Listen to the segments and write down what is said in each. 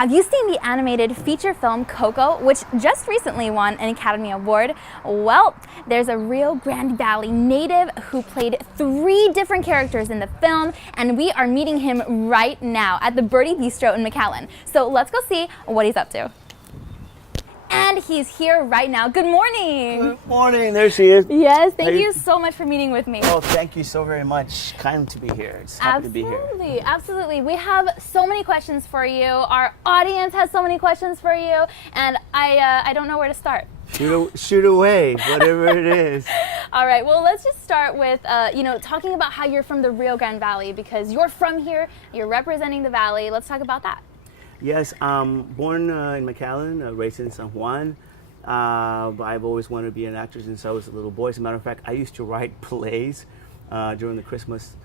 Have you seen the animated feature film Coco, which just recently won an Academy Award? Well, there's a Rio Grande Valley native who played 3 different characters in the film, and we are meeting him right now at the Birdie Bistro in McAllen. So let's go see what he's up to. And he's here right now. Good morning. Good morning. There she is. Yes, thank you so much for meeting with me. Oh, thank you so very much. Kind to be here. It's happy to be here. Absolutely, absolutely. We have so many questions for you. Our audience has so many questions for you, and I don't know where to start. Shoot away, whatever it is. All right, well, let's just start with, talking about how you're from the Rio Grande Valley, because you're from here, you're representing the valley. Let's talk about that. Yes, born in McAllen, raised in San Juan. But I've always wanted to be an actor since I was a little boy. As a matter of fact, I used to write plays during the Christmas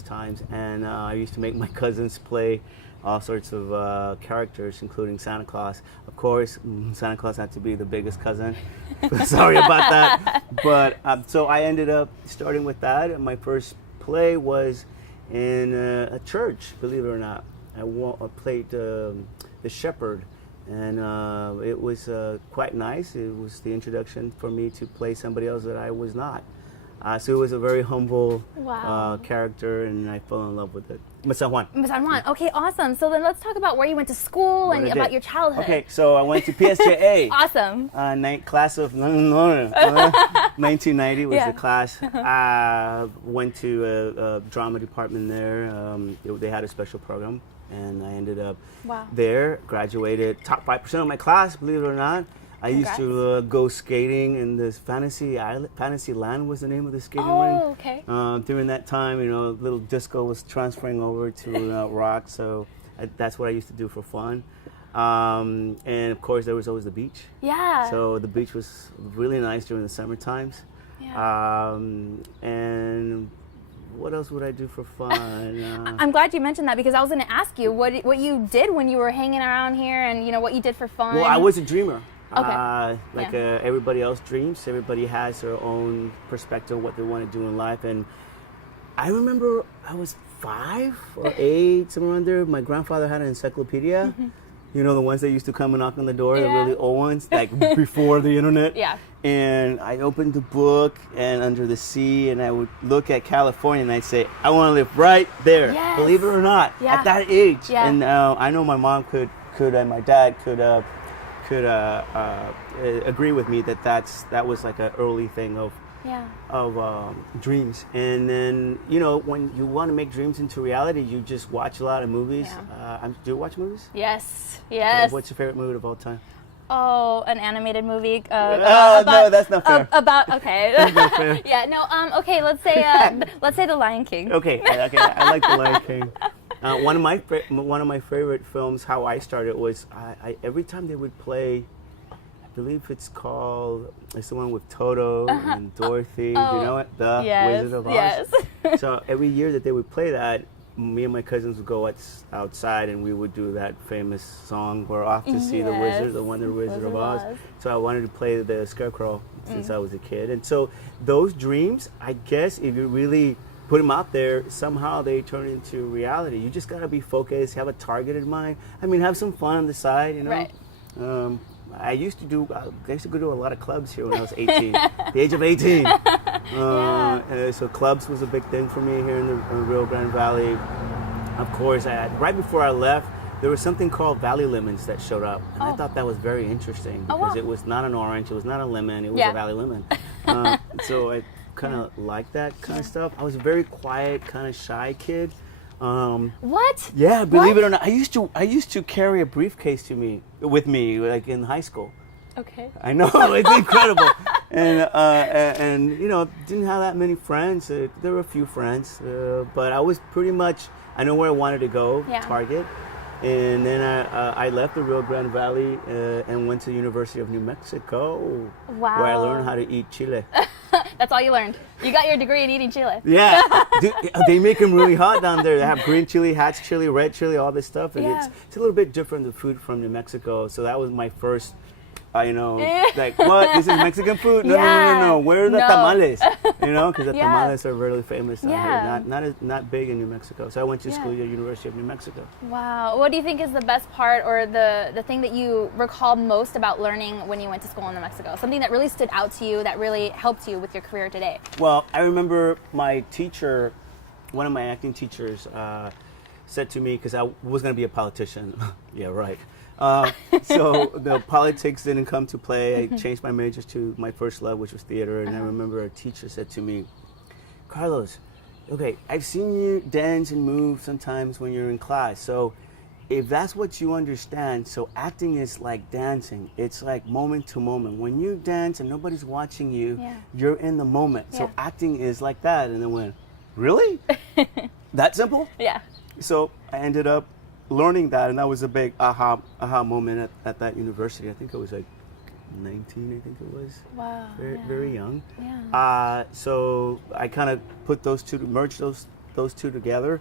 times, and I used to make my cousins play all sorts of characters, including Santa Claus. Of course, Santa Claus had to be the biggest cousin. Sorry about that. But so I ended up starting with that. And my first play was in a church, believe it or not. I played the shepherd, and it was quite nice. It was the introduction for me to play somebody else that I was not. So it was a very humble character, and I fell in love with it. San Juan. San Juan. Okay, awesome. So then let's talk about where you went to school and about your childhood. Okay, so I went to PSJA. Awesome. Class of 1990 was the class. Went to a drama department there. They had a special program, and I ended up there. Graduated top 5% of my class, believe it or not. I used to go skating in this Fantasyland was the name of the skating rink. Oh, okay. During that time, little disco was transferring over to rock, so that's what I used to do for fun. And of course, there was always the beach. Yeah. So the beach was really nice during the summer times. Yeah. And what else would I do for fun? I'm glad you mentioned that, because I was going to ask you what you did when you were hanging around here, and what you did for fun. Well, I was a dreamer. Okay. Everybody else dreams. Everybody has their own perspective of what they want to do in life. And I remember I was 5 or 8, somewhere around there. My grandfather had an encyclopedia. The ones that used to come and knock on the door, the really old ones, like before the internet. Yeah. And I opened the book, and under the sea, and I would look at California, and I'd say, I want to live right there. Yes. Believe it or not, at that age. Yeah. And I know my mom could and my dad could agree with me that was like an early thing of dreams. And then when you want to make dreams into reality, you just watch a lot of movies. Do you watch movies? Yes. What's your favorite movie of all time? Oh, an animated movie. No, that's not fair. Okay. That's not fair. Yeah, no. Okay, let's say The Lion King. Okay. I like The Lion King. One of my favorite films, how I started, was I every time they would play, I believe it's the one with Toto and Dorothy. You know it? The Wizard of Oz. Yes. So every year that they would play that, me and my cousins would go outside, and we would do that famous song, "We're off to see the Wonder Wizard of Oz." So I wanted to play the Scarecrow since I was a kid. And so those dreams, I guess, if you really put them out there, somehow they turn into reality. You just gotta be focused, have a target in mind. I mean, have some fun on the side, Right. I used to go to a lot of clubs here when I was 18, the age of 18. So clubs was a big thing for me here in the Rio Grande Valley. Of course, right before I left, there was something called Valley Lemons that showed up, and I thought that was very interesting because it was not an orange, it was not a lemon, it was a Valley Lemon. So I kind of like that kind of stuff. I was a very quiet, kind of shy kid. What? Yeah, believe it or not, I used to carry a briefcase with me, like in high school. Okay. I know, it's incredible. And didn't have that many friends. There were a few friends, but I was pretty much, I know where I wanted to go, target. And then I left the Rio Grande Valley and went to the University of New Mexico, where I learned how to eat chile. That's all you learned. You got your degree in eating chile. Yeah. Dude, they make them really hot down there. They have green chili, hatch chili, red chili, all this stuff. And it's a little bit different, the food from New Mexico. So that was my first you know, like, what? This is Mexican food? No. Where are the tamales? You know, because the tamales are really famous down here. Not big in New Mexico. So I went to school at the University of New Mexico. Wow. What do you think is the best part or the thing that you recall most about learning when you went to school in New Mexico? Something that really stood out to you that really helped you with your career today? Well, I remember my teacher, one of my acting teachers, said to me, because I was going to be a politician. Yeah, right. So the politics didn't come to play. I changed my majors to my first love, which was theater. And I remember a teacher said to me, Carlos, okay, I've seen you dance and move sometimes when you're in class. So if that's what you understand, so acting is like dancing. It's like moment to moment. When you dance and nobody's watching you, you're in the moment. So acting is like that. And then went, really? That simple? Yeah. So I ended up learning that, and that was a big aha moment at that university. I think I was like 19, I think it was. Wow. Very young. Yeah. So I kind of put merged those two together,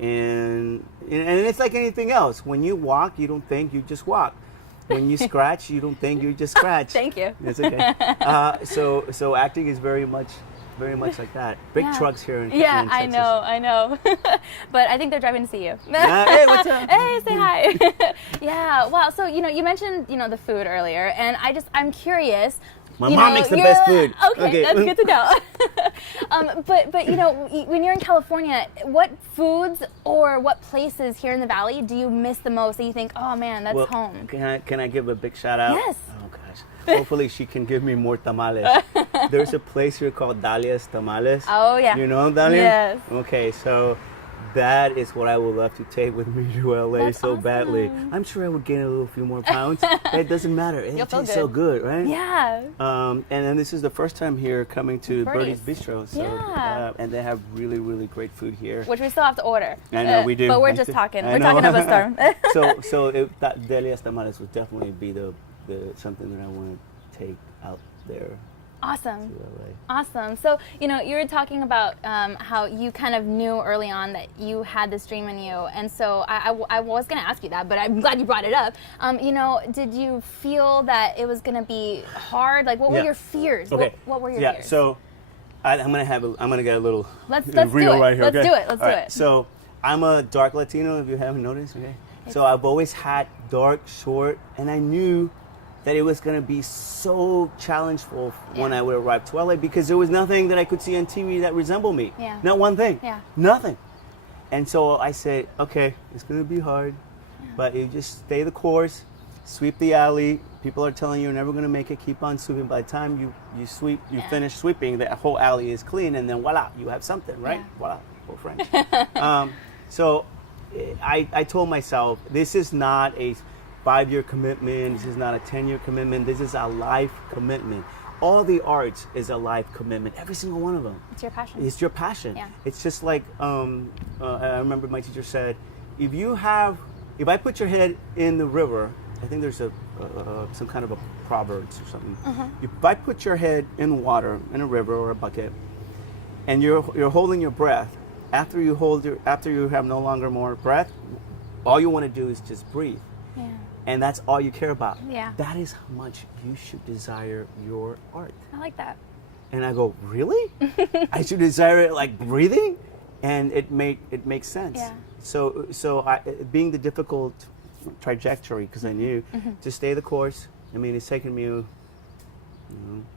and it's like anything else. When you walk, you don't think, you just walk. When you scratch, you don't think, you just scratch. Thank you. It's okay. So acting is very much like that. Big trucks here in Texas. I know. But I think they're driving to see you. Hey, what's up? Hey, say hi. Yeah, wow. So, you mentioned, the food earlier, and I'm curious. My mom makes the best food. Okay, that's good to know. But when you're in California, what foods or what places here in the Valley do you miss the most that you think, oh man, that's home? Can I give a big shout out? Yes. Oh gosh. Hopefully she can give me more tamales. There's a place here called Dalia's Tamales. Oh yeah. You know Dalia? Yes. Okay, so that is what I would love to take with me to LA. That's so awesome. badly. I'm sure I would gain a few more pounds. It doesn't matter. It tastes so good, right? Yeah. And then this is the first time here coming to Birdie's. Birdie Bistro. So, and they have really, really great food here. Which we still have to order. I know, we do. But we're just talking. We're talking about Storm. So that Delia's Tamales would definitely be the something that I want to take out there. Awesome. To LA. Awesome. So, you were talking about how you kind of knew early on that you had this dream in you. And so I was going to ask you that, but I'm glad you brought it up. Did you feel that it was going to be hard? Like, what were your fears? Okay. What were your fears? Yeah, so I'm going to get a little let's real do it. right here. Let's okay? do it. Let's do it. So I'm a dark Latino, if you haven't noticed. Okay. So I've always had dark, short, and I knew that it was going to be so challengeful when I would arrive to LA because there was nothing that I could see on TV that resembled me. Yeah. Not one thing. Yeah. Nothing. And so I said, okay, it's going to be hard, but you just stay the course, sweep the alley. People are telling you you're never going to make it. Keep on sweeping. By the time you sweep, you finish sweeping, the whole alley is clean, and then voila, you have something, right? Yeah. Voila, for French. So I told myself, this is not a 5-year commitment. This is not a 10-year commitment. This is a life commitment. All the arts is a life commitment. Every single one of them. It's your passion. It's your passion. Yeah. It's just like I remember my teacher said, if I put your head in the river, I think there's some kind of a proverbs or something. If I put your head in water, in a river or a bucket, and you're holding your breath, after you have no longer more breath, all you want to do is just breathe. Yeah. And that's all you care about. Yeah. That is how much you should desire your art. I like that. And I go, really? I should desire it like breathing? And it makes sense. Yeah. So being the difficult trajectory, because I knew to stay the course. I mean, it's taken me a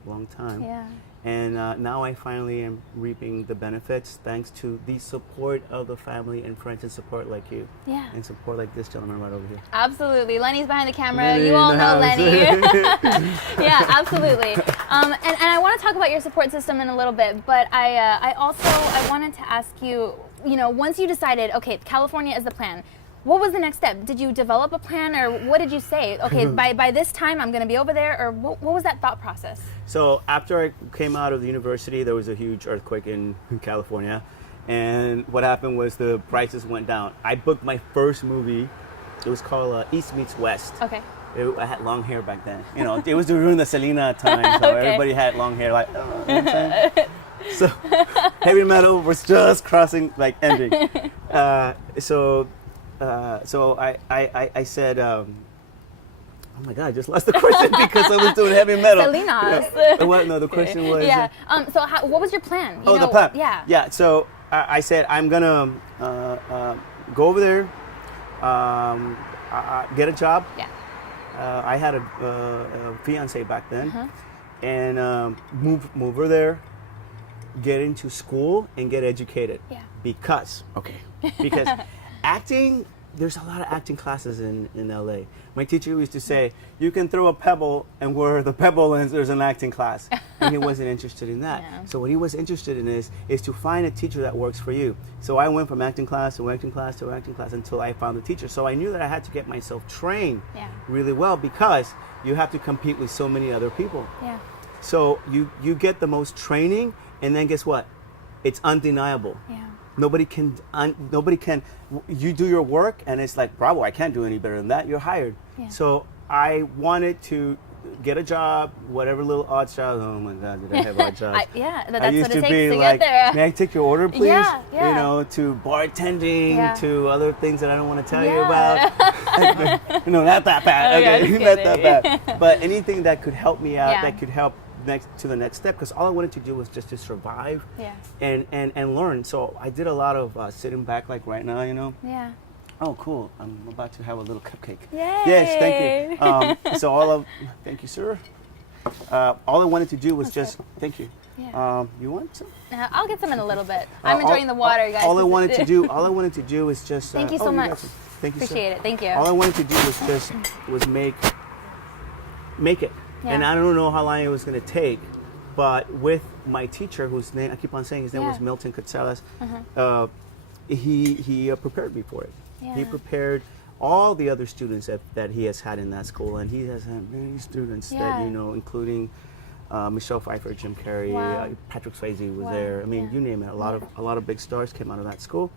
long time. Yeah. And now I finally am reaping the benefits thanks to the support of the family and friends and support like you. Yeah. And support like this gentleman right over here. Absolutely. Lenny's behind the camera. Lenny you all know house. Lenny. Yeah, absolutely. And I want to talk about your support system in a little bit, but I wanted to ask you, once you decided, okay, California is the plan, what was the next step? Did you develop a plan, or what did you say? Okay, by this time I'm going to be over there, or what was that thought process? So after I came out of the university, there was a huge earthquake in California, and what happened was the prices went down. I booked my first movie. It was called East Meets West. Okay. I had long hair back then. It was during the Selena time, so everybody had long hair. Like, you know what I'm saying? So heavy metal was just ending. So I said, Oh my God, I just lost the question because I was doing heavy metal. Salinas. Yeah. What? No, the question was. Yeah. So what was your plan? The plan. Yeah. Yeah. So I said I'm gonna go over there, get a job. Yeah. I had a fiance back then, and move over there, get into school, and get educated. Yeah. Because acting. There's a lot of acting classes in LA. My teacher used to say, you can throw a pebble, and where the pebble ends, there's an acting class. And he wasn't interested in that. Yeah. So what he was interested in is to find a teacher that works for you. So I went from acting class to acting class to acting class until I found a teacher. So I knew that I had to get myself trained really well, because you have to compete with so many other people. Yeah. So you get the most training, and then guess what? It's undeniable. Yeah. Nobody can, you do your work and it's like, bravo, I can't do any better than that. You're hired. Yeah. So I wanted to get a job, whatever little odd job. Oh my God, did I have odd jobs? That's I used what it to takes be to like, get there. may I take your order, please? Yeah, yeah. You know, to bartending, to other things that I don't want to tell you Yeah. about. No, not that bad. Okay, Okay, just not that kidding. bad. But anything that could help me out, Yeah. that could help to the next step, because all I wanted to do was just to survive and learn. So I did a lot of sitting back, like right now, you know. Yeah. Oh, cool! I'm about to have a little cupcake. Yay. Yes, thank you. So thank you, sir. All I wanted to do was thank you. Yeah. You want some? I'll get some in a little bit. I'm enjoying the water, guys. All I wanted to do was just. Thank you so much. Thank you. Appreciate it. Thank you. All I wanted to do was make it. Yeah. And I don't know how long it was going to take, but with my teacher, whose name I keep on saying, his name was Milton Catsalas, he prepared me for it. Yeah. He prepared all the other students that he has had in that school, and he has had many students that, you know, including Michelle Pfeiffer, Jim Carrey, Patrick Swayze was there. I mean, you name it. A lot of big stars came out of that school,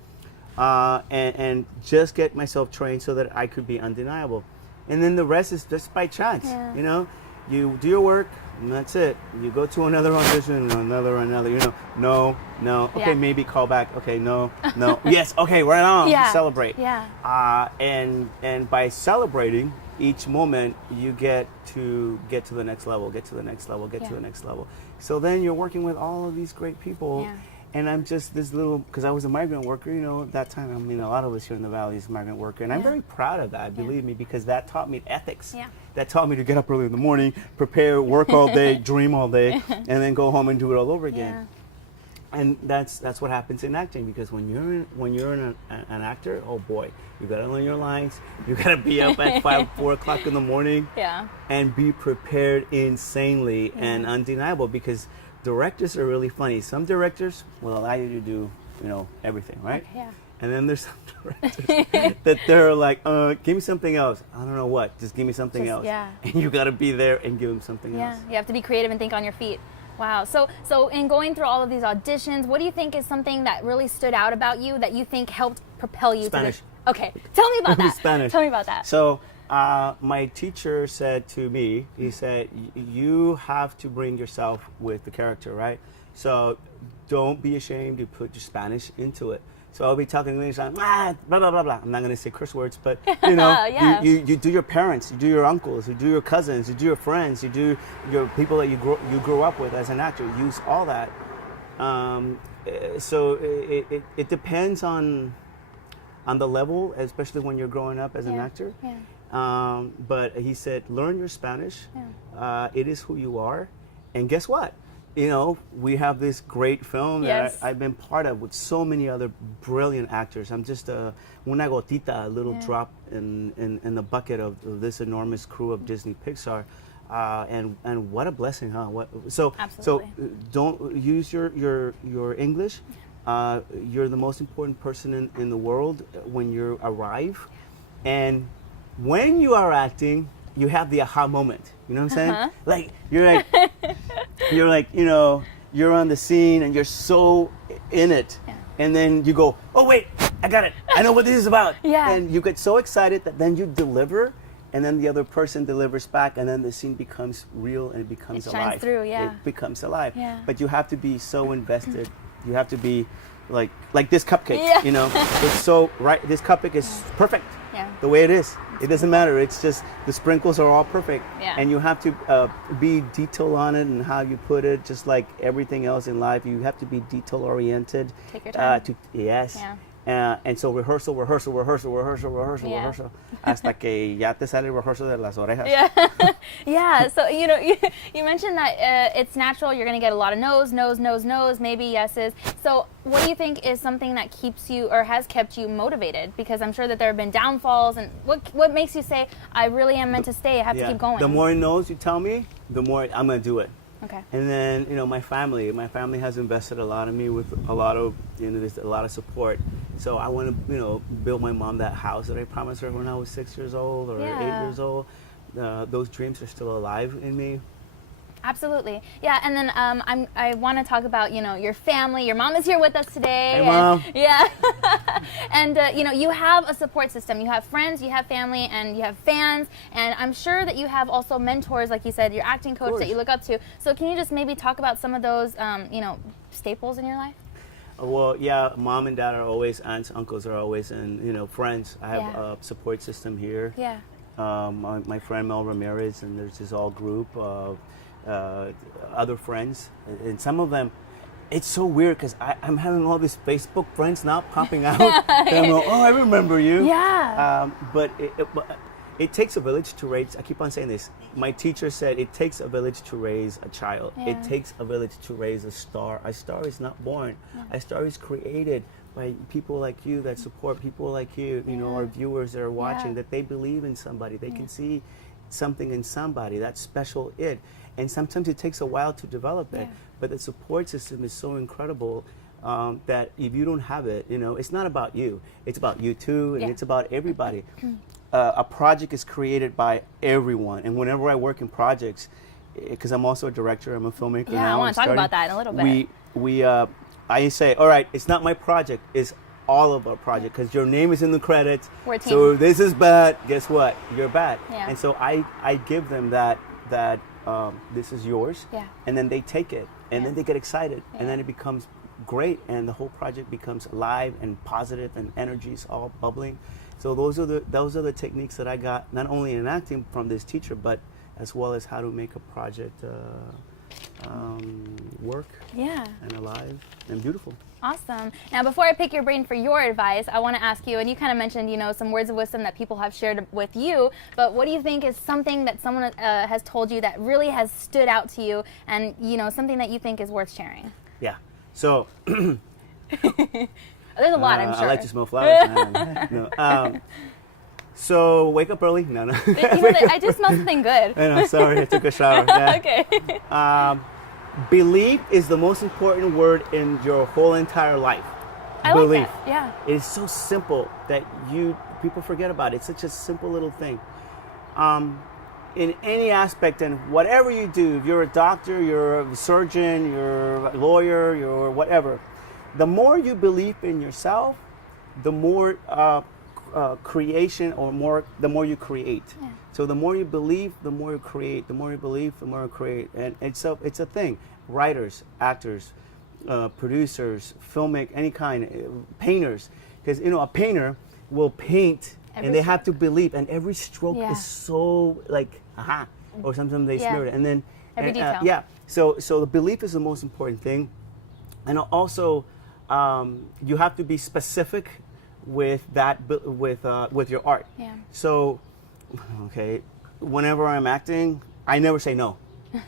and just get myself trained so that I could be undeniable, and then the rest is just by chance. Yeah. You know. You do your work, and that's it. You go to another audition, another, you know, no, okay, maybe call back, okay, no, yes, okay, right on, celebrate. Yeah. And by celebrating each moment, you get to the next level, get to the next level. So then you're working with all of these great people. Yeah. And I'm just this little, because I was a migrant worker, you know, at that time. I mean, a lot of us here in the Valley is migrant worker. And I'm very proud of that, believe me, because that taught me ethics. Yeah. That taught me to get up early in the morning, prepare, work all day, dream all day, and then go home and do it all over again. Yeah. And that's what happens in acting, because when you're an actor, oh boy, you got to learn your lines. You got to be up at 4 o'clock in the morning. Yeah. And be prepared insanely and undeniable, because directors are really funny. Some directors will allow you to do, you know, everything, right? Okay, yeah. And then there's some directors that they're like, give me something else. I don't know what. Just give me something else. Yeah. And you got to be there and give them something else. Yeah. You have to be creative and think on your feet. Wow. So in going through all of these auditions, what do you think is something that really stood out about you that you think helped propel you Spanish. to this? Okay. Tell me about that. Spanish. Tell me about that. So my teacher said to me, he said, you have to bring yourself with the character, right? So don't be ashamed to put your Spanish into it. So I'll be talking English, like, blah, blah, blah, blah. I'm not going to say curse words, but, you know, you do your parents, you do your uncles, you do your cousins, you do your friends, you do your people that you grew up with as an actor. Use all that. So it depends on the level, especially when you're growing up as an actor. Yeah. But he said, learn your Spanish. Yeah. It is who you are. And guess what? You know, we have this great film that I've been part of with so many other brilliant actors. I'm just una gotita, a little drop in the bucket of this enormous crew of Disney Pixar. And what a blessing, huh? So don't use your English. You're the most important person in the world when you arrive. And when you are acting, you have the aha moment. You know what I'm saying? Like you're like, you know, you're on the scene and you're so in it. Yeah. And then you go, oh wait, I got it. I know what this is about. Yeah. And you get so excited that then you deliver, and then the other person delivers back, and then the scene becomes real and it becomes alive. It shines through, It becomes alive. Yeah. But you have to be so invested. You have to be like this cupcake, you know. It's so right. This cupcake is perfect. Yeah. the way it is. It doesn't matter. It's just the sprinkles are all perfect. Yeah. And you have to be detail on it and how you put it, just like everything else in life. You have to be detail oriented. Take your time. Yes. Yeah. And so rehearsal, hasta que ya te sale el rehearsal de las orejas. Yeah. Yeah. So, you know, you mentioned that it's natural. You're going to get a lot of no's, maybe yeses. So what do you think is something that keeps you or has kept you motivated? Because I'm sure that there have been downfalls. And what makes you say, I really am meant to stay. I have to keep going? The more no's you tell me, the more I'm going to do it. Okay. And then, you know, my family has invested a lot in me with a lot of, you know, there's a lot of support. So I want to, you know, build my mom that house that I promised her when I was 6 years old or 8 years old. Those dreams are still alive in me. Absolutely. Yeah, and then I want to talk about, you know, your family. Your mom is here with us today. Hey, Mom. Yeah. And, you know, you have a support system. You have friends, you have family, and you have fans. And I'm sure that you have also mentors, like you said, your acting coach that you look up to. So can you just maybe talk about some of those, you know, staples in your life? Well, yeah, mom and dad are always, aunts, uncles are always, and, you know, friends. I have a support system here. Yeah. My friend Mel Ramirez, and there's this all group of other friends, and some of them, it's so weird because I'm having all these Facebook friends now popping out. And I'm like, oh, I remember you. Yeah. But it takes a village to raise. I keep on saying this. My teacher said it takes a village to raise a child. Yeah. It takes a village to raise a star. A star is not born. A star is created by people like you that support people like you. You know, our viewers that are watching, that they believe in somebody. They can see something in somebody. That's special. And sometimes it takes a while to develop it, but the support system is so incredible that if you don't have it, you know, it's not about you. It's about you too, and it's about everybody. A project is created by everyone, and whenever I work in projects, because I'm also a director, I'm a filmmaker now. I want to talk about that in a little bit. I say, all right, it's not my project, it's all of our project, because your name is in the credits. We're a team. So if this is bad, guess what? You're bad. Yeah. And so I give them that this is yours, and then they take it, and then they get excited, and then it becomes great, and the whole project becomes alive and positive, and energy is all bubbling. So those are the techniques that I got not only in acting from this teacher, but as well as how to make a project work and alive and beautiful. Awesome. Now, before I pick your brain for your advice, I want to ask you, and you kind of mentioned, you know, some words of wisdom that people have shared with you, but what do you think is something that someone has told you that really has stood out to you, and, you know, something that you think is worth sharing? Yeah. So there's a lot, I'm sure. I like to smell flowers. No. So wake up early. No. You know, I just smell something good. I know, sorry, I took a shower. Yeah. Okay. Belief is the most important word in your whole entire life. I Belief. like that. Yeah. It's so simple that people forget about it. It's such a simple little thing. In any aspect, and whatever you do, if you're a doctor, you're a surgeon, you're a lawyer, you're whatever, the more you believe in yourself, the more creation, or the more you create. Yeah. So the more you believe, the more you create. The more you believe, the more you create. And it's a thing. Writers, actors, producers, filmmakers, any kind, painters. Because, you know, a painter will paint and they have to believe, and every stroke is so like, or sometimes they smear it. And then, every detail. So the belief is the most important thing. And also, you have to be specific with that, with your art. Yeah. So, okay, whenever I'm acting, I never say no.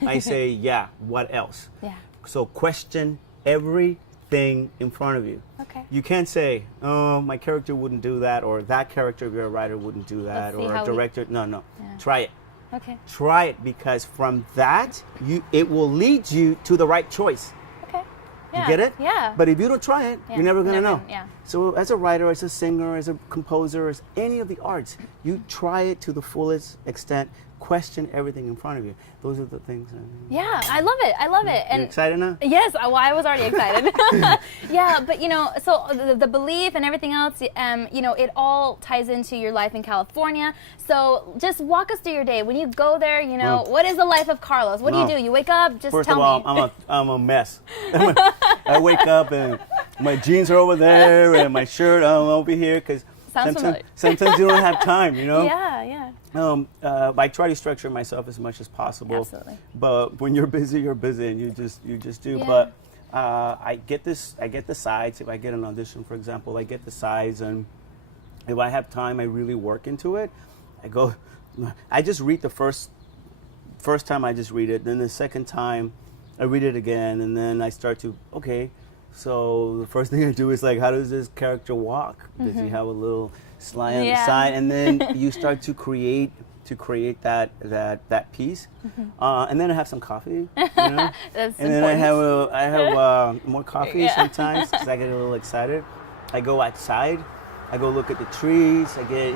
I say, yeah, what else? Yeah. So question everything in front of you. Okay. You can't say, oh, my character wouldn't do that, or that character, if you're a writer, wouldn't do that, or a director. No. Yeah. Try it. Okay. Try it, because from that, it will lead you to the right choice. Yeah. You get it? Yeah. But if you don't try it, you're never going to know. Yeah. So as a writer, as a singer, as a composer, as any of the arts, you try it to the fullest extent. Question everything in front of you. Those are the things. Yeah, I love it. I love it. And you excited now? Yes, well, I was already excited. Yeah, but you know, so the belief and everything else, you know, it all ties into your life in California. So just walk us through your day. When you go there, you know, what is the life of Carlos? What do you do? You wake up, just First tell of all, me. I'm a mess. I wake up and my jeans are over there and my shirt I'm over here, because Sounds familiar. Sometimes you don't have time, you know? Yeah, yeah. I try to structure myself as much as possible. Absolutely. But when you're busy, and you just do. Yeah. But I get the sides. If I get an audition, for example, I get the sides, and if I have time, I really work into it. I just read the first time, I just read it. Then the second time, I read it again, and then I start to, okay, so the first thing I do is like, how does this character walk? Does he have a little slide on the side? And then you start to create that piece. And then I have some coffee, you know? That's and then important. I have more coffee sometimes because I get a little excited. I go outside, I go look at the trees, I get,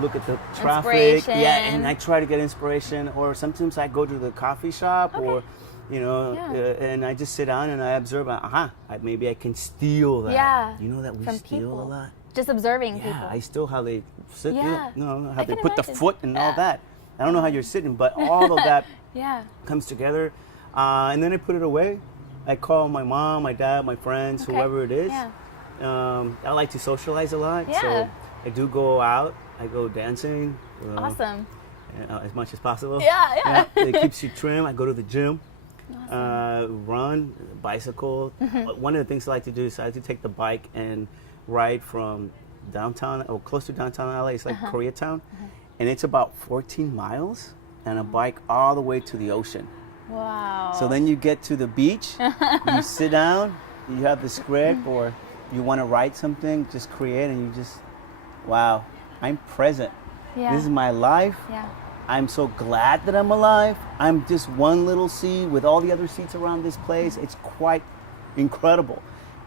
look at the traffic. Yeah, and I try to get inspiration. Or sometimes I go to the coffee shop or and I just sit down and I observe. Maybe I can steal that. Yeah. You know that we From steal people. a lot. Just observing Yeah, people. I steal how they sit. Yeah. How they put the imagine. foot and all that. I don't know how you're sitting, but all of that comes together. And then I put it away. I call my mom, my dad, my friends, whoever it is. Yeah. I like to socialize a lot, Yeah. so I do go out. I go dancing. Awesome. As much as possible. Yeah. It keeps you trim. I go to the gym. Run, bicycle. One of the things I like to do is I like to take the bike and ride from downtown or close to downtown LA. It's like Koreatown, and it's about 14 miles, and a bike all the way to the ocean. Wow. So then you get to the beach, you sit down, you have the script, or you want to write something, just create, and you just, wow, I'm present. Yeah. This is my life. Yeah. I'm so glad that I'm alive. I'm just one little seed with all the other seeds around this place. It's quite incredible.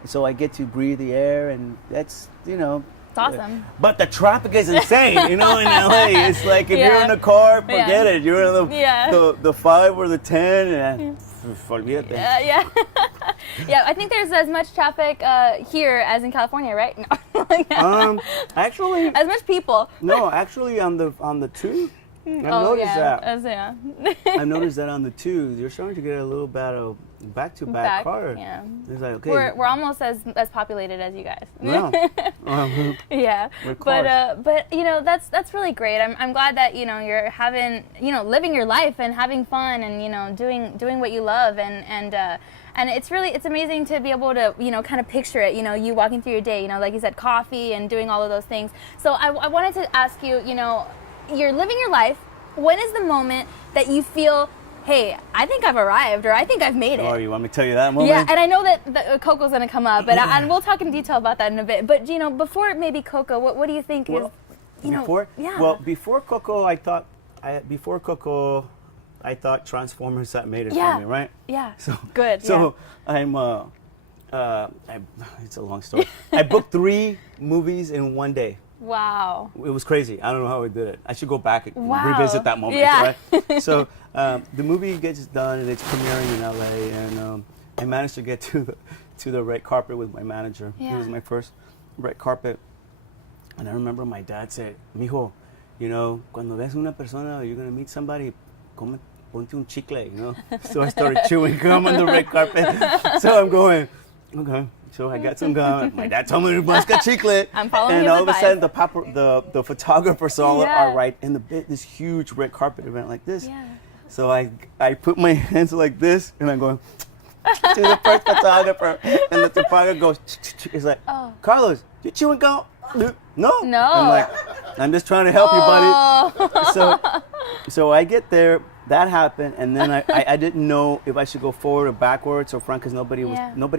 So I get to breathe the air, and that's, It's awesome. But the traffic is insane, in LA. It's like if you're in a car, forget it. You're in the 5 or the 10, and forget that. Yeah. Yeah, I think there's as much traffic here as in California, right? No. Actually, as much people. No, actually on the 2. I've noticed that. I've noticed that on the 2, you're starting to get a little bit of back-to-back car. Yeah. It's like, okay. We're almost as populated as you guys. Yeah. Yeah. But that's really great. I'm glad that you're having living your life and having fun and doing what you love and it's amazing to be able to kind of picture it, you walking through your day, like you said, coffee and doing all of those things. So I wanted to ask you, you're living your life. When is the moment that you feel, hey, I think I've arrived, or I think I've made it? Oh, you want me to tell you that moment? Yeah, and I know that Coco's going to come up, and we'll talk in detail about that in a bit. But before maybe Coco, what do you think is, before? Yeah. Well, before Coco, I thought Transformers that made it for me, right? Yeah. So good. So I'm it's a long story. I booked 3 movies in one day. Wow. It was crazy. I don't know how I did it. I should go back and Wow. revisit that moment. Yeah. Right? So the movie gets done and it's premiering in LA, and I managed to get to the red carpet with my manager. Yeah. It was my first red carpet, and I remember my dad said, "Mijo, cuando ves una persona, you're gonna meet somebody, ponte un chicle, So I started chewing gum on the red carpet. So I'm going, okay. So I got some gum. My dad told me to busca chicle. I'm following and his all of a advice. sudden, the photographers all Yeah. are right in this huge red carpet event like this. Yeah. So I put my hands like this, and I'm going to the first photographer, and the photographer goes, it's like, Carlos, you chewing gum? No. I'm like, I'm just trying to help you, buddy. So I get there. That happened, and then I didn't know if I should go forward or backwards or front because nobody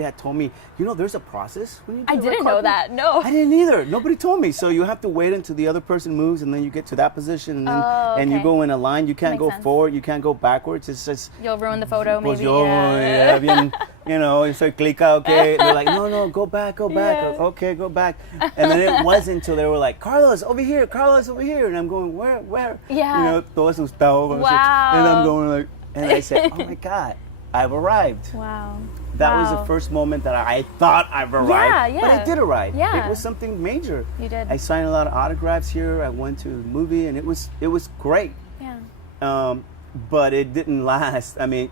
had told me. There's a process when you do I didn't know that. No. I didn't either. Nobody told me. So you have to wait until the other person moves, and then you get to that position, and then and you go in a line. You can't Makes go sense. forward. You can't go backwards. It's just. You'll ruin the photo, Pues maybe. yo, bien, soy clica, okay. They're like, no, go back. Yeah. Okay, go back. And then it wasn't until they were like, Carlos, over here. And I'm going, where? Yeah. Todo asustado. Wow. And I'm going like, and I said, oh my God, I've arrived. Wow. That was the first moment that I thought I've arrived. Yeah. But I did arrive. Yeah. It was something major. You did. I signed a lot of autographs here. I went to the movie, and it was great. Yeah. but it didn't last. I mean,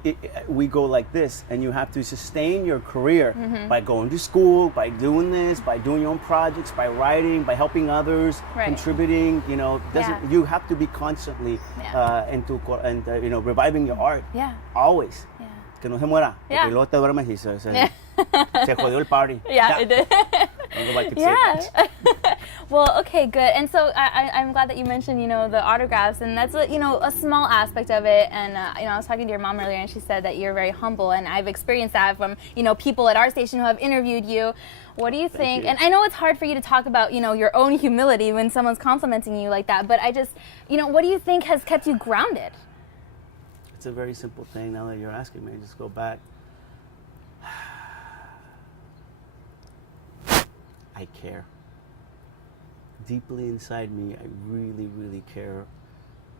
we go like this, and you have to sustain your career by going to school, by doing this, by doing your own projects, by writing, by helping others, contributing. You know, you have to be constantly reviving your art. Always. Que no se muera. Porque luego te duermes y se jodió el party. It did. Well, okay, good. And so I'm glad that you mentioned, you know, the autographs, and that's a small aspect of it. And you know, I was talking to your mom earlier, and she said that you're very humble, and I've experienced that from people at our station who have interviewed you. What do you think? And I know it's hard for you to talk about your own humility when someone's complimenting you like that, but I just what do you think has kept you grounded? It's a very simple thing. Now that you're asking me, just go back. I care. Deeply inside me, I really, really care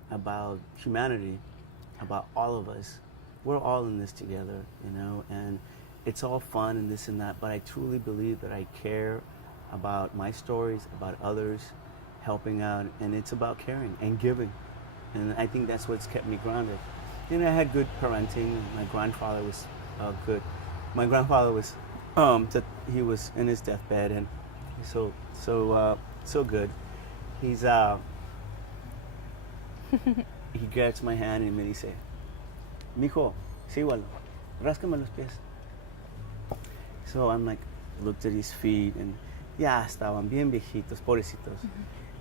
about humanity, about all of us. We're all in this together, and it's all fun and this and that, but I truly believe that I care about my stories, about others, helping out, and it's about caring and giving. And I think that's what's kept me grounded. I had good parenting. My grandfather was good. My grandfather was, he was in his deathbed, and so good. He's he grabs my hand and me dice, mijo, sígualo, ráscame los pies. So I'm like, looked at his feet, and estaban bien viejitos, pobrecitos.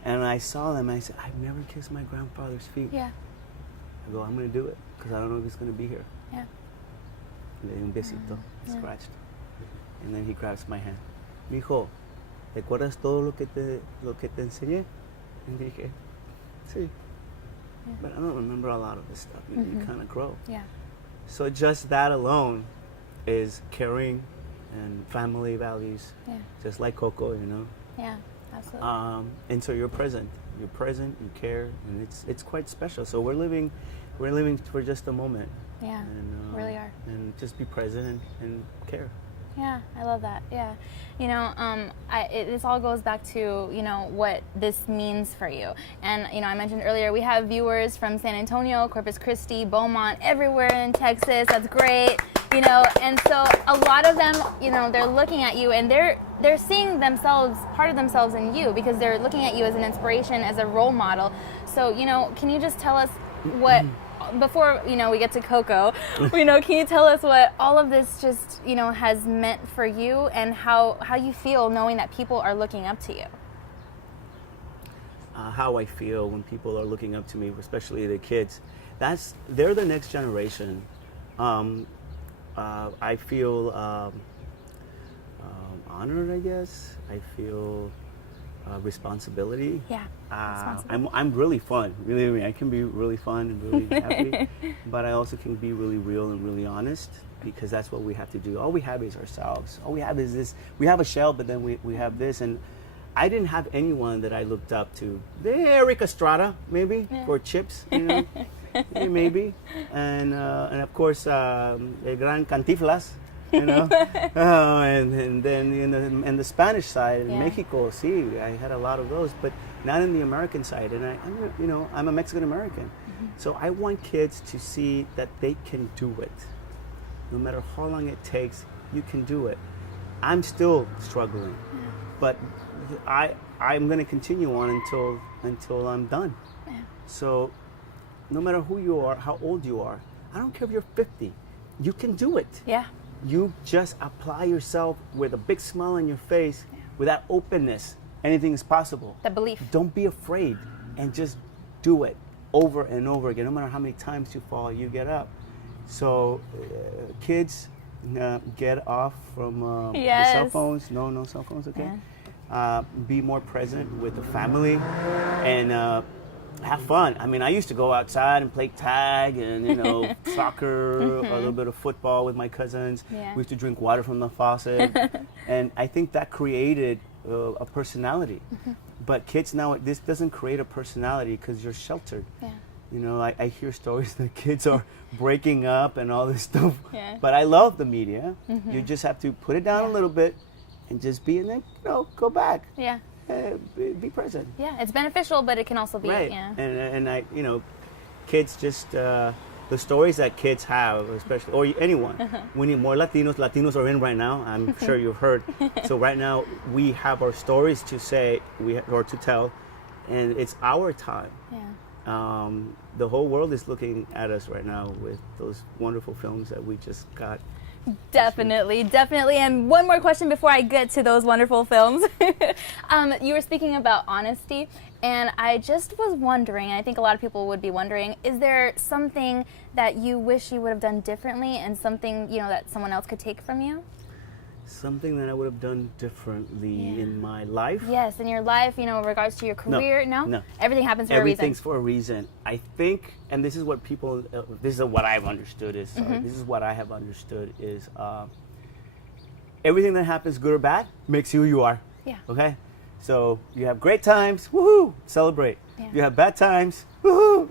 And I saw them, and I said, I've never kissed my grandfather's feet. I go, I'm going to do it, because I don't know if he's going to be here. Le di un besito, scratched. And then he grabs my hand. Mijo, ¿te acuerdas todo lo que te enseñé? And dije, sí. But I don't remember a lot of this stuff. You kind of grow. So just that alone is caring and family values. Just like Coco, Yeah, absolutely. And so you're present, you care, and it's quite special. So we're living for just a moment. And, really are. And just be present and care. Yeah, I love that. Yeah, this all goes back to what this means for you. And I mentioned earlier we have viewers from San Antonio, Corpus Christi, Beaumont, everywhere in Texas. That's great. And so a lot of them, they're looking at you, and they're seeing part of themselves in you, because they're looking at you as an inspiration, as a role model. So can you just tell us what? Before we get to Coco, can you tell us what all of this just has meant for you, and how you feel knowing that people are looking up to you? How I feel when people are looking up to me, especially the kids, they're the next generation. I feel honored, I guess. I feel responsibility. I'm really fun. Really, I can be really fun and really happy, but I also can be really real and really honest, because that's what we have to do. All we have is ourselves. All we have is this. We have a shell, but then we have this. And I didn't have anyone that I looked up to. Eric Estrada, maybe, or Chips, maybe, and of course El Gran Cantiflas. And then in the Spanish side, in Mexico, I had a lot of those, but not in the American side. And I'm a Mexican American, so I want kids to see that they can do it. No matter how long it takes, you can do it. I'm still struggling, but I'm going to continue on until I'm done. So no matter who you are, how old you are, I don't care if you're 50, you can do it. You just apply yourself with a big smile on your face, with that openness. Anything is possible. The belief. Don't be afraid, and just do it over and over again. No matter how many times you fall, you get up. So, kids, get off from the cell phones. No cell phones, okay? Be more present with the family, and have fun. I mean, I used to go outside and play tag and, soccer, a little bit of football with my cousins. We used to drink water from the faucet. And I think that created a personality. But kids now, this doesn't create a personality because you're sheltered. I hear stories that kids are breaking up and all this stuff. But I love the media. You just have to put it down a little bit and just be, and then, go back. Be present. It's beneficial, but it can also be right. And I, kids just the stories that kids have, especially, or anyone, we need more Latinos. Latinos are in right now. I'm sure you've heard. So right now we have our stories to say, or to tell, and it's our time. Yeah. The whole world is looking at us right now with those wonderful films that we just got. Definitely, definitely. And one more question before I get to those wonderful films. You were speaking about honesty, and I just was wondering, and I think a lot of people would be wondering, is there something that you wish you would have done differently, and something, you know, that someone else could take from you? Something that I would have done differently in my life? Yes, in your life, you know, in regards to your career? No. Everything happens for Everything's a reason. for a reason. I think, and this is what people, this is what I've understood is, this is what I have understood is, everything that happens, good or bad, makes you who you are. Yeah. Okay? So you have great times, woohoo, celebrate. Yeah. You have bad times, woohoo,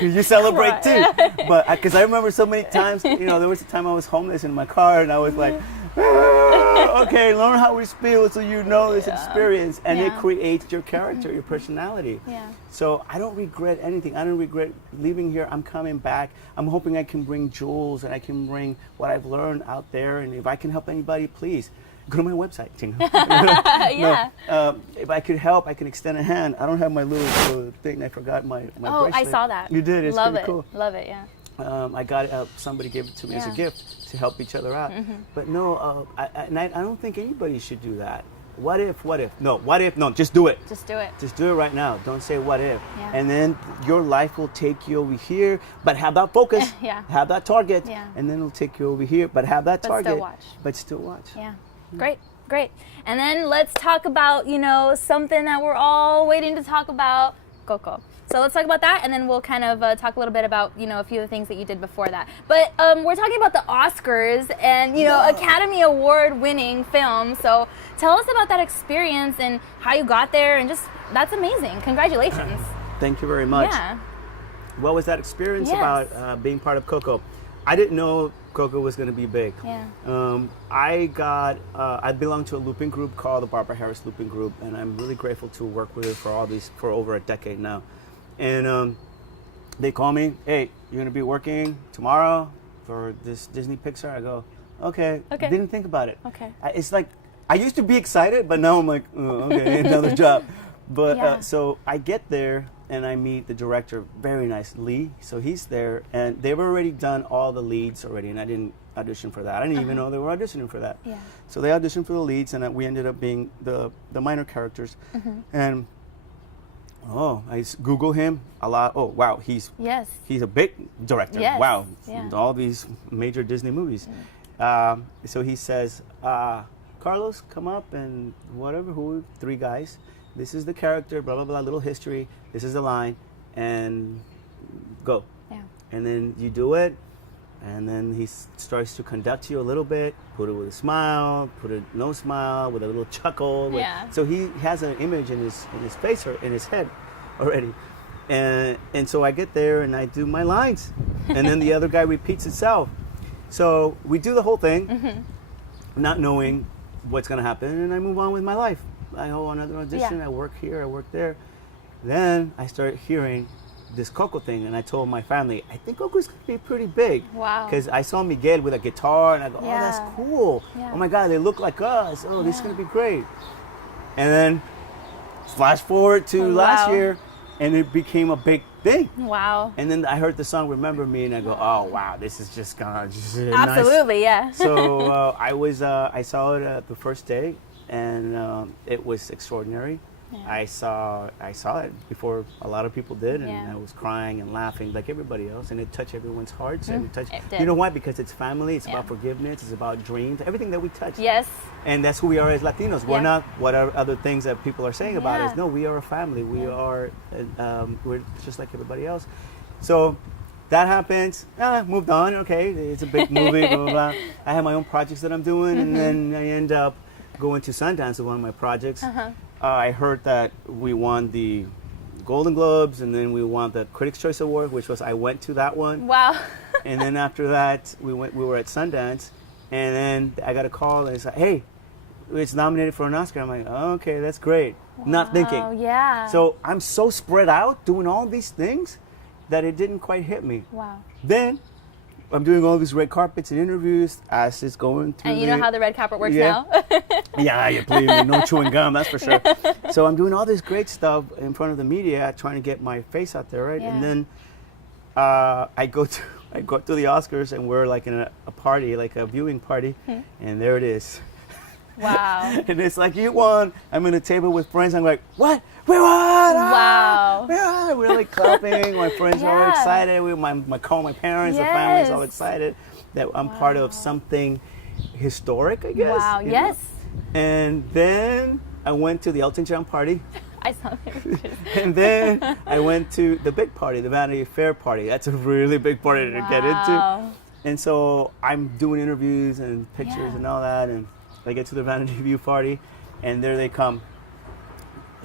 you celebrate too. But because I remember so many times, you know, there was a time I was homeless in my car and I was like, okay, learn how we feel so you know this experience, and it creates your character, your personality. Yeah. So I don't regret anything. I don't regret leaving here. I'm coming back. I'm hoping I can bring jewels and I can bring what I've learned out there. And if I can help anybody, please go to my website. Yeah. If I could help, I can extend a hand. I don't have my little thing. I forgot my bracelet. I saw that. You did. It's Love pretty it. cool. Love it. Yeah. I got somebody gave it to me as a gift to help each other out. But no, I don't think anybody should do that. What if? No, what if? No, just do it. Just do it. Just do it right now. Don't say what if. Yeah. And then your life will take you over here, but have that focus. Yeah. Have that target. Yeah. And then it'll take you over here, but have that target. But still watch. Yeah. Great. Great. And then let's talk about, you know, something that we're all waiting to talk about, Coco. So let's talk about that, and then we'll kind of talk a little bit about, you know, a few of the things that you did before that. But we're talking about the Oscars and, you know, Academy Award winning film. So tell us about that experience and how you got there, and just, that's amazing. Congratulations. Thank you very much. Yeah. What was that experience about being part of Coco? I didn't know Coco was going to be big. Yeah. I belong to a looping group called the Barbara Harris Looping Group, and I'm really grateful to work with it for over a decade now. And they call me, hey, you're going to be working tomorrow for this Disney Pixar? I go, okay. Didn't think about it. Okay. It's like, I used to be excited, but now I'm like, oh, okay, another job. But so I get there and I meet the director, very nice, Lee. So he's there, and they've already done all the leads already, and I didn't audition for that. I didn't even know they were auditioning for that. Yeah. So they auditioned for the leads, and we ended up being the minor characters. And I Google him a lot. Oh wow, he's a big director. Yes. Wow, all these major Disney movies. So he says, Carlos, come up and whatever. Three guys. This is the character. Blah blah blah. Little history. This is the line, and go. Yeah. And then you do it, and then he starts to conduct you a little bit. Put it with a smile. Put it no smile with a little chuckle. So he has an image in his face or in his head already, and so I get there and I do my lines, and then the other guy repeats itself. So we do the whole thing, not knowing what's going to happen, and I move on with my life. I go another audition. I work here. I work there. Then I started hearing this Coco thing, and I told my family, I think Coco's going to be pretty big. Wow. Because I saw Miguel with a guitar, and I go, oh, that's cool. Oh my God, they look like us. Oh, this is going to be great. And then flash forward to last year, and it became a big thing. Wow. And then I heard the song Remember Me, and I go, oh wow, this is just gonna absolutely nice. So I saw it the first day, and it was extraordinary. I saw it before a lot of people did, and I was crying and laughing like everybody else, and it touched everyone's hearts. And it touched, you know why? Because it's family, it's about forgiveness, it's about dreams, everything that we touch. Yes. And that's who we are as Latinos. We're not what are other things that people are saying about us. No, we are a family. We are, we're just like everybody else. So that happens. Moved on. Okay, it's a big movie. Blah, blah, blah. I have my own projects that I'm doing, and then I end up going to Sundance with one of my projects. I heard that we won the Golden Globes, and then we won the Critics' Choice Award, which was, I went to that one. Wow. And then after that, we were at Sundance, and then I got a call, and it's like, hey, it's nominated for an Oscar. I'm like, oh, okay, that's great. Not thinking. Yeah. So I'm so spread out doing all these things that it didn't quite hit me. Wow. Then I'm doing all these red carpets and interviews as it's going through. And you know how the red carpet works Yeah. now? Yeah, you believe me, no chewing gum, that's for sure. So I'm doing all this great stuff in front of the media, trying to get my face out there, right? Yeah. And then I go to the Oscars, and we're like in a party, like a viewing party, and there it is. Wow. And it's like, you won. I'm in a table with friends. I'm like, what? We won! Ah! Wow. We won! We're like clapping. My friends are all Yeah. excited. My parents, the family's all Yes. excited that I'm part of something historic, I guess. Wow, you know? yes. And then I went to the Elton John party. I saw it. And then I went to the big party, the Vanity Fair party. That's a really big party to get into. Wow. And so I'm doing interviews and pictures Yeah. and all that, and I get to the Vanity View party, and there they come.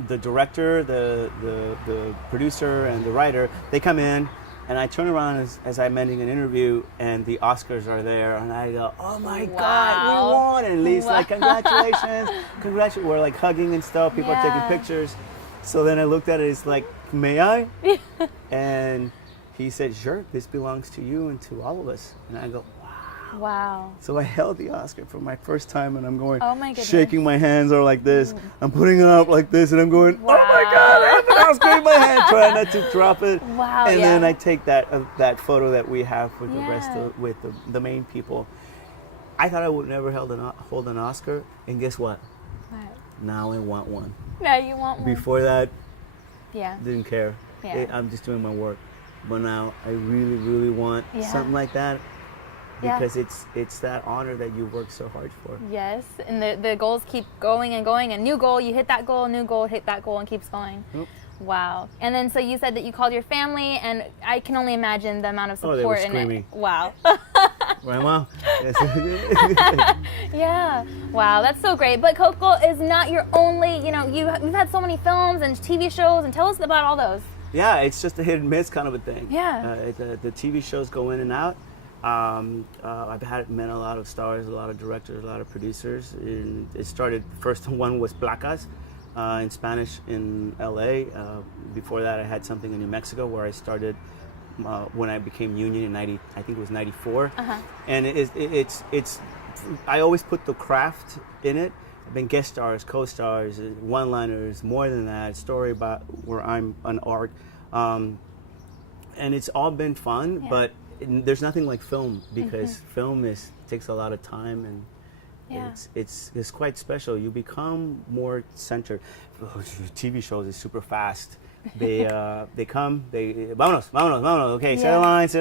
The director, the producer, and the writer, they come in, and I turn around as I'm ending an interview, and the Oscars are there, and I go, oh my God, we won! And Lee's like, congratulations, congratulations. We're like hugging and stuff, people are taking pictures. So then I looked at it, it's like, may I? And he said, sure, this belongs to you and to all of us. And I go, Wow. so I held the Oscar for my first time, and I'm going, Oh my goodness. shaking my hands are like this. I'm putting it up like this, and I'm going, Wow. oh my God, I have an Oscar in my hand, trying not to drop it. Wow, And yeah. then I take that photo that we have with the rest Yeah. of, with the main people. I thought I would never hold an Oscar, and guess what? What? Now I want one. Now you want one. Before that, Yeah. didn't care. Yeah. I'm just doing my work. But now I really, really want Yeah. something like that. Yeah. Because it's that honor that you work so hard for. Yes, and the goals keep going and going. A new goal, you hit that goal, new goal, hit that goal, and keeps going. Yep. Wow. And then so you said that you called your family, and I can only imagine the amount of support. they were in screaming. it. Wow. Right, Mom? Yes. Yeah. Wow, that's so great. But Coco is not your only, you've had so many films and TV shows, and tell us about all those. Yeah, it's just a hit and miss kind of a thing. Yeah. The TV shows go in and out. I've met a lot of stars, a lot of directors, a lot of producers. And it started, first one was Placas in Spanish in LA. Before that, I had something in New Mexico where I started when I became union in I think it was 94. Uh-huh. And it's I always put the craft in it. I've been guest stars, co-stars, one-liners, more than that, story about where I'm an arc. And it's all been fun, Yeah. but there's nothing like film, because film takes a lot of time, and Yeah. it's quite special. You become more centered. TV shows is super fast. They come, vámonos, okay, say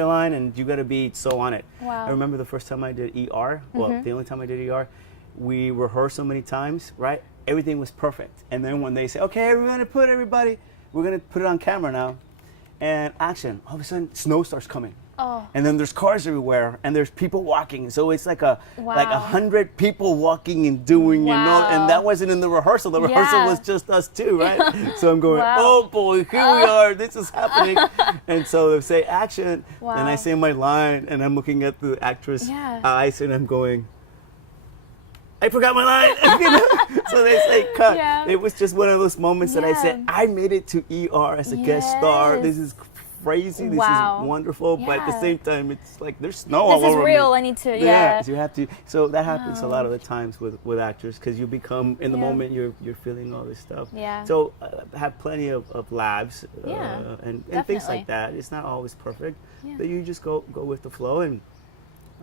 a line, and you gotta be so on it. Wow. I remember the first time I did ER, well, the only time I did ER, we rehearsed so many times, right? Everything was perfect. And then when they say, okay, we're gonna put it on camera now, and action, all of a sudden snow starts coming. Oh. And then there's cars everywhere, and there's people walking. So it's like 100 people walking and doing, Wow. and that wasn't in the rehearsal. The rehearsal Yeah. was just us two, right? So I'm going, Wow. oh boy, here we are, this is happening. And so they say action, Wow. and I say my line, and I'm looking at the actress' Yeah. eyes, and I'm going, I forgot my line. You know? So they say cut. Yeah. It was just one of those moments that I said, Yeah. I made it to ER as a guest star. Yes. This is crazy. This Wow. is wonderful. But at the Yeah. same time, it's like there's snow all This is over real. me. I need to. Yeah. So you have to. So that happens a lot of the times with actors, because you become in the Yeah. moment you're feeling all this stuff. Yeah. So I have plenty of labs Yeah, and things definitely. like that. It's not always perfect, Yeah. but you just go with the flow. And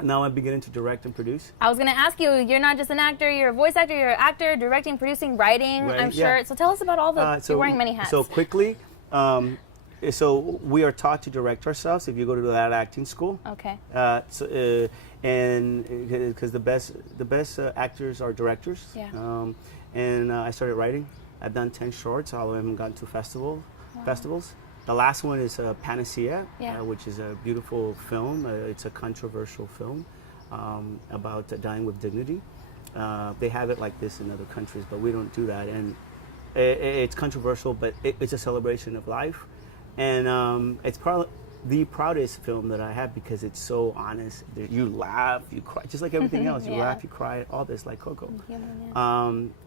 now I'm beginning to direct and produce. I was going to ask you, you're not just an actor, you're a voice actor, you're an actor, directing, producing, writing, Right, I'm yeah. sure. So tell us about all the, you're wearing many hats. So quickly, so we are taught to direct ourselves if you go to that acting school. Okay. And because the best actors are directors. Yeah. And I started writing. I've done 10 shorts. All of them gone to festivals. The last one is Panacea, Yeah. which is a beautiful film. It's a controversial film about dying with dignity. They have it like this in other countries, but we don't do that. And it's controversial, but it's a celebration of life. And it's probably the proudest film that I have, because it's so honest. You laugh, you cry, just like everything else. You Yeah. laugh, you cry, all this, like Coco. Yeah.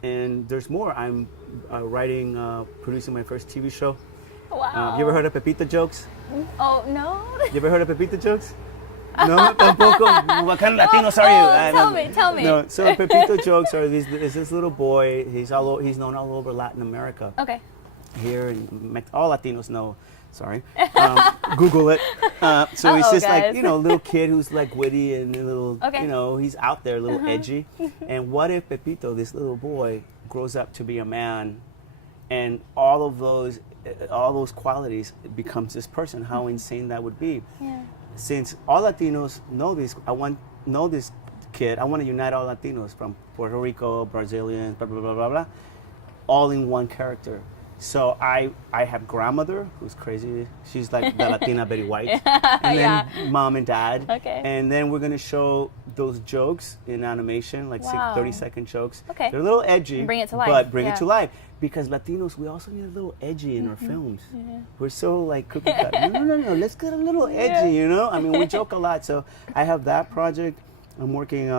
And there's more. I'm writing, producing my first TV show. Wow. You ever heard of Pepita jokes? Oh, no? You ever heard of Pepito jokes? No, tampoco. What kind of Latinos are you? Tell me. No, so Pepito jokes are this little boy. He's known all over Latin America. Okay. Here in all Latinos know. Sorry, Google it. So he's just guys. like a little kid who's like witty and a little, Okay. He's out there, a little edgy. And what if Pepito, this little boy, grows up to be a man, and all those qualities becomes this person? How insane that would be! Yeah. Since all Latinos know this, know this kid. I want to unite all Latinos from Puerto Rico, Brazilian, blah blah blah blah blah, all in one character. So I have grandmother who's crazy. She's like the Latina Betty White, and then mom and dad. Okay. And then we're gonna show those jokes in animation, like 30-second jokes. Okay. They're a little edgy, Bring it to life. but bring it to life. Because Latinos, we also need a little edgy in our films. Yeah. We're so like cookie cutter. No. Let's get a little edgy, I mean, we joke a lot. So I have that project. I'm working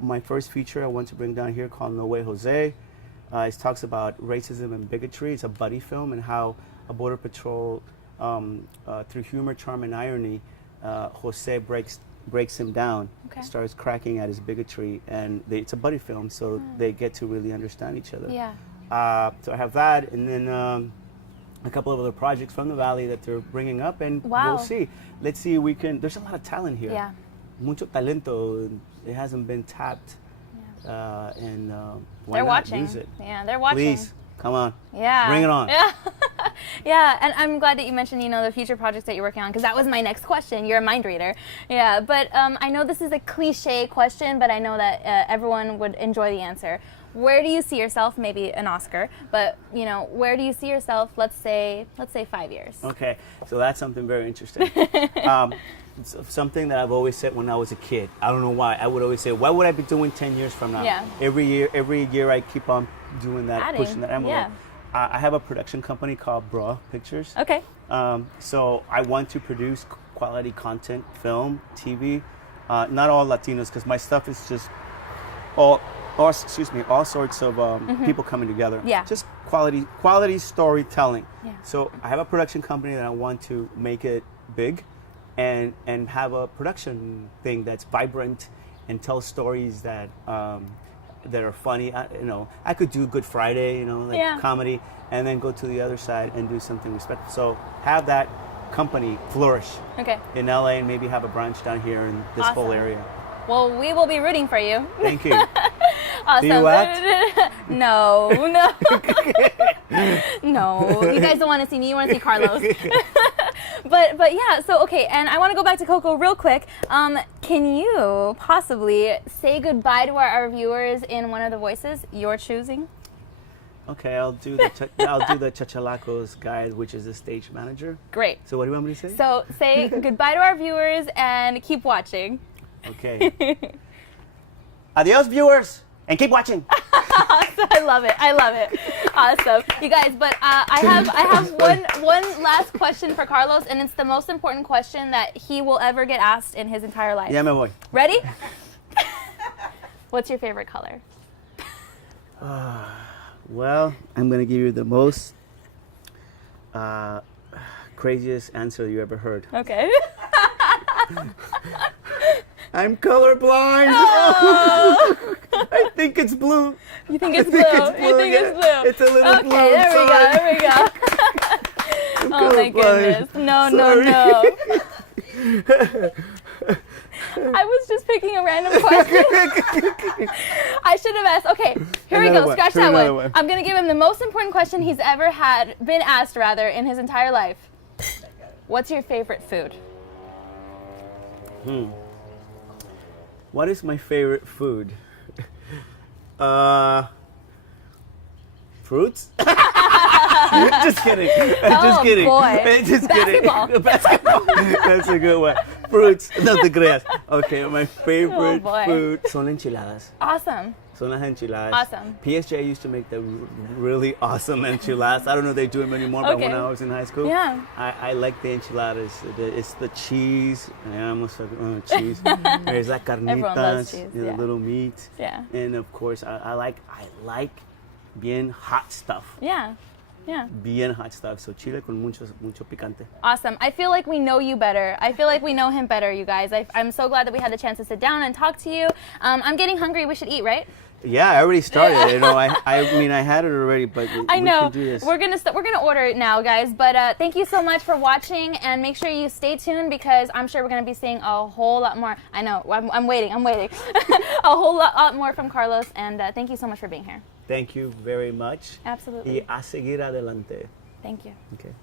my first feature I want to bring down here called No Way Jose. It talks about racism and bigotry. It's a buddy film and how a border patrol, through humor, charm, and irony, Jose breaks him down, starts cracking at his bigotry, and it's a buddy film, so they get to really understand each other. Yeah. So I have that, and then a couple of other projects from the Valley that they're bringing up, and we'll see. Let's see if we can. There's a lot of talent here. Yeah. Mucho talento. It hasn't been tapped. And why They're not watching. use it? Yeah, they're watching. Please, come on. Yeah. Bring it on. Yeah. Yeah, and I'm glad that you mentioned, the future projects that you're working on, because that was my next question. You're a mind reader. Yeah, but I know this is a cliche question, but I know that everyone would enjoy the answer. Where do you see yourself, maybe an Oscar, but, where do you see yourself, let's say 5 years? Okay, so that's something very interesting. Something that I've always said when I was a kid. I don't know why. I would always say, what would I be doing 10 years from now? Yeah. Every year I keep on doing that, pushing that envelope. Yeah. I have a production company called Bra Pictures. Okay. So I want to produce quality content, film, TV. Not all Latinos, because my stuff is just all sorts of people coming together. Yeah. Just quality storytelling. Yeah. So I have a production company that I want to make it big, and have a production thing that's vibrant and tell stories that that are funny. I could do Good Friday, comedy, and then go to the other side and do something respectful. So have that company flourish in LA, and maybe have a branch down here in this whole area. Well, we will be rooting for you. Thank you. Awesome. Do you act? No. No. You guys don't want to see me. You want to see Carlos. But yeah, so okay, and I want to go back to Coco real quick. Can you possibly say goodbye to our viewers in one of the voices you're choosing? Okay, I'll do the Chachalacos guide, which is the stage manager. Great. So what do you want me to say? So say goodbye to our viewers and keep watching. Okay. Adios, viewers, and keep watching. Awesome. I love it. Awesome. You guys, but I have one last question for Carlos, and it's the most important question that he will ever get asked in his entire life. Ya me voy. Ready? What's your favorite color? Well, I'm going to give you the most craziest answer you ever heard. Okay. I'm colorblind. Oh. I think it's blue. You think it's blue? You think it's blue? It's a little blue. Okay, there we go. Oh my goodness. No. I was just picking a random question. I should have asked. Okay, here we go. Scratch that one. I'm going to give him the most important question he's ever been asked in his entire life. What's your favorite food? What is my favorite food? Fruits? Just kidding. Just kidding. Boy. Just Basketball. kidding. Basketball. That's a good one. Fruits. No te creas. Okay, my favorite food son enchiladas. Awesome. Son las enchiladas. Awesome. PSJ used to make the really awesome enchiladas. I don't know if they do them anymore, but when I was in high school, I like the enchiladas. It's the cheese. I almost said cheese. There's like carnitas, cheese, little meat. Yeah. And of course, I like bien hot stuff. Yeah. Yeah. Bien hot stuff. So chile con mucho picante. Awesome. I feel like we know you better. I feel like we know him better, you guys. I'm so glad that we had the chance to sit down and talk to you. I'm getting hungry. We should eat, right? Yeah, I already started. You know, I mean, I had it already, but I know. we can do this. We're gonna order it now, guys. But thank you so much for watching, and make sure you stay tuned because I'm sure we're gonna be seeing a whole lot more. I know. I'm waiting. A whole lot more from Carlos, and thank you so much for being here. Thank you very much. Absolutely. Y a seguir adelante. Thank you. Okay.